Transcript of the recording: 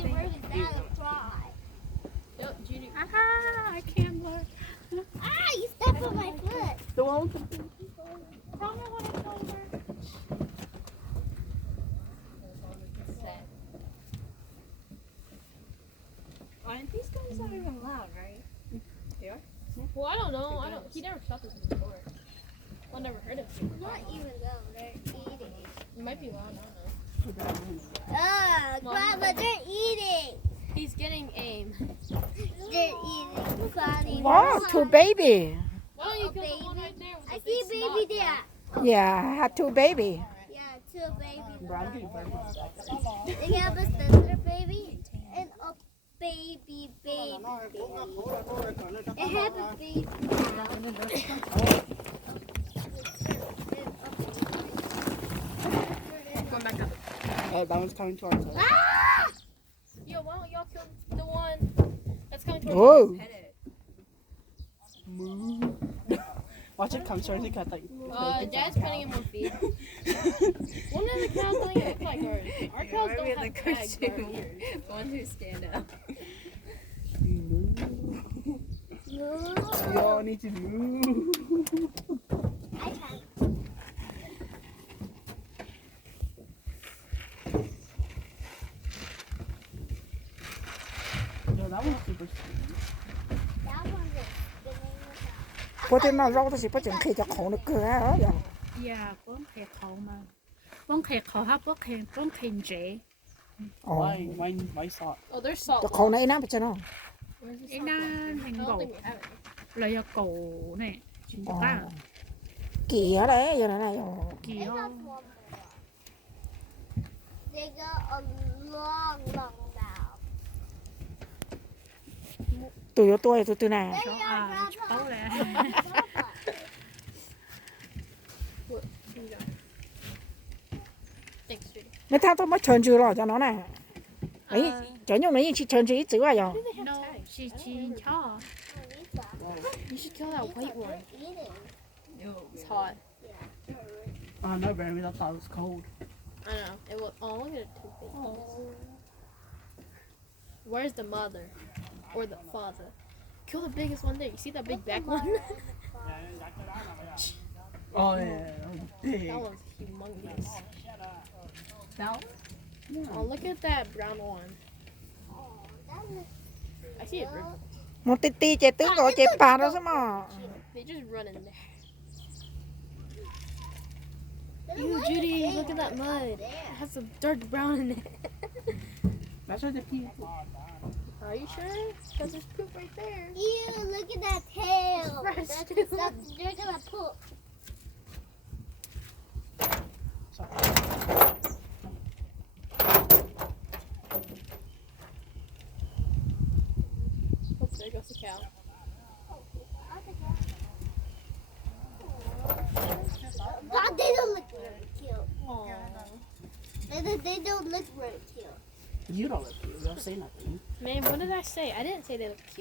something. Yep, Judy. I can't look. You stepped on my foot. The one. Tell me what it's over. Aren't these guys not even loud, right? They are? Well, I don't know. He never shot this before. I never heard of it. Not even though they're eating. It might be loud. I Grandma, they're eating. don't know. He's getting aim. They're eating. Funny. Wow, two baby. Why don't you A kill the one baby? right there with I the see big baby snot? there. Yeah, I had two baby. Yeah, two babies. Brown getting very much. They have a sister baby and a baby. They have a baby. Going back up. That one's coming towards us. Ah! Yo, why don't y'all kill the one that's coming towards Whoa. us? Pet it. Watch it come towards the cat. Like, Dad's putting in more feed. One of the cows don't even look like ours. Our cows don't have tags. One who stand up. we all need to move. I can. No, that one's super sweet. That one is spinning without. Bữa nay nó rau tôi chỉ bắt chừng khi cho khổ nó cười á vậy. Yeah, bóng khề khẩu mà. Bóng khề khẩu ha bóng khề dễ. Ồ, Why salt? Oh, there's salt. cho khổ này nó cho nó. Where's the Cái salt? na I thành don't gỗ. think we have it. Lấy ra cổ này. Chính Ồ. ta. Kìa đấy, giờ này. Kỳ They got không? one more. They got a long mouth. Tụi nè. Chỗ cháu là. Thanks, Judy. Mấy tháng tôi mới trơn chưa rồi cho nó nè. Ấy, chở nhau này chỉ trơn chỉ chữ à rồi. No, she cho. You should kill that white one. Eating. It's hot. Oh no, baby, I thought it was cold. I know. It will. Oh, look at it. Where's the mother or the father? Kill the biggest one there. You see that big back one? Oh yeah, that was big. That one's humongous. That Oh, look at that brown one. I see it. Một tí chạy tướng rồi chạy bà đó sao mà. They just run in there. Ew, Judy, look at that mud. It has some dark brown in it. That's why the pee. Are you sure? Because there's poop right there. Ew, look at that tail. Fresh That's, too. they're gonna poop. Oh, there goes the cow. God, they don't look very cute. Aww. They don't look very cute. You don't look cute. You don't say nothing. Man, what did I say? I didn't say they look cute.